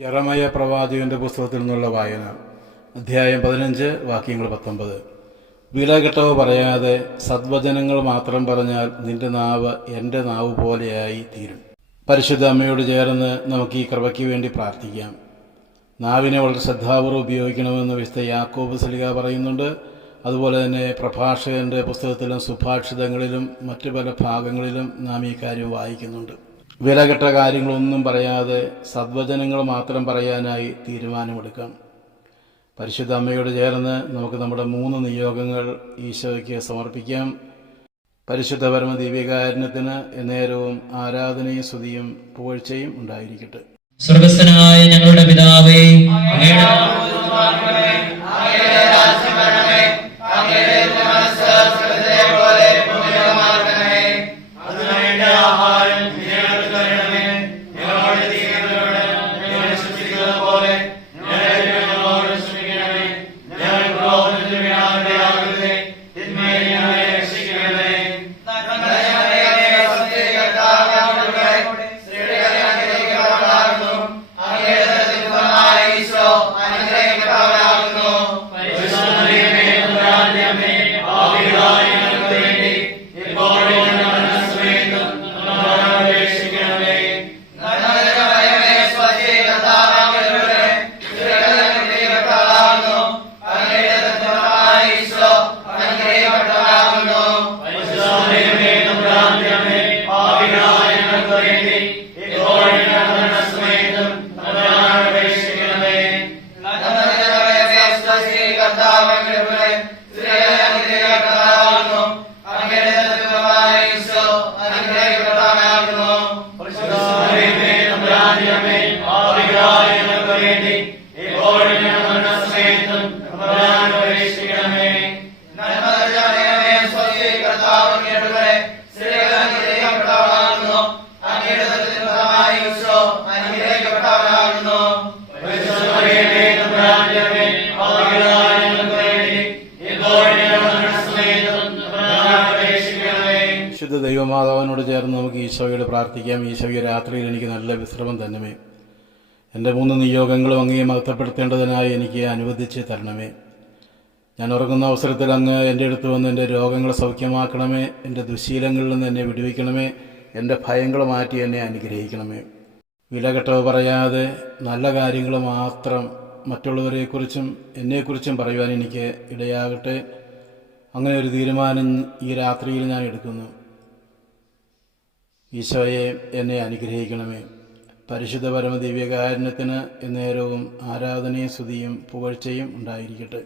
യറമയ പ്രവാചകന്റെ പുസ്തകത്തിൽ നിന്നുള്ള വായന അധ്യായം പതിനഞ്ച് വാക്യങ്ങൾ പത്തൊമ്പത്. വിലകെട്ടവ് പറയാതെ സദ്വചനങ്ങൾ മാത്രം പറഞ്ഞാൽ നിന്റെ നാവ് എന്റെ നാവ് പോലെയായി തീരും. പരിശുദ്ധ അമ്മയോട് ചേർന്ന് നമുക്ക് ഈ കൃപയ്ക്ക് വേണ്ടി പ്രാർത്ഥിക്കാം. നാവിനെ വളരെ ശ്രദ്ധാപൂർവം ഉപയോഗിക്കണമെന്ന് വിശുദ്ധ യാക്കോബ് സലിക പറയുന്നുണ്ട്. അതുപോലെ തന്നെ പ്രഭാഷകന്റെ പുസ്തകത്തിലും സുഭാഷിതങ്ങളിലും മറ്റു പല ഭാഗങ്ങളിലും നാം ഈ കാര്യം വായിക്കുന്നുണ്ട്. വിലകെട്ട കാര്യങ്ങളൊന്നും പറയാതെ സദ്വചനങ്ങൾ മാത്രം പറയാനായി തീരുമാനമെടുക്കാം. പരിശുദ്ധ അമ്മയോട് ചേർന്ന് നമുക്ക് നമ്മുടെ മൂന്ന് നിയോഗങ്ങൾ ഈശോയ്ക്ക് സമർപ്പിക്കാം. പരിശുദ്ധ പരമ ദിവ്യകാരണത്തിന് നേരവും ആരാധനയും സ്തുതിയും പുകഴ്ചയും ഉണ്ടായിരിക്കട്ടെ. സ്വർഗസ്ഥനായ ഞങ്ങളുടെ പിതാവേ ശുദ്ധ ദൈവമാതാവിനോട് ചേർന്ന് നമുക്ക് ഈശോയോട് പ്രാർത്ഥിക്കാം. ഈശോയെ രാത്രിയിൽ എനിക്ക് നല്ല വിശ്രമം തന്നമേ എന്റെ മൂന്ന് നിയോഗങ്ങളും അങ്ങേ മഹത്വപ്പെടുത്തേണ്ടതിനായി എനിക്ക് അനുവദിച്ച് തരണമേ. ഞാൻ ഉറങ്ങുന്ന അവസരത്തിൽ അങ്ങ് എന്റെ അടുത്ത് വന്ന് എന്റെ രോഗങ്ങൾ സൗഖ്യമാക്കണമേ. എന്റെ ദുശീലങ്ങളിൽ നിന്ന് എന്നെ വിടുവിക്കണമേ. എന്റെ ഭയങ്ങൾ മാറ്റി എന്നെ അനുഗ്രഹിക്കണമേ. വിലകെട്ടവ് പറയാതെ നല്ല കാര്യങ്ങൾ മാത്രം മറ്റുള്ളവരെക്കുറിച്ചും എന്നെക്കുറിച്ചും പറയുവാൻ എനിക്ക് ഇടയാകട്ടെ. അങ്ങനെ ഒരു തീരുമാനം ഈ രാത്രിയിൽ ഞാൻ എടുക്കുന്നു. ഈശോയെ എന്നെ അനുഗ്രഹിക്കണമേ. പരിശുദ്ധ പരമ ദിവ്യകാരണത്തിന് എന്നേരവും ആരാധനയും സ്തുതിയും പുകഴ്ചയും ഉണ്ടായിരിക്കട്ടെ.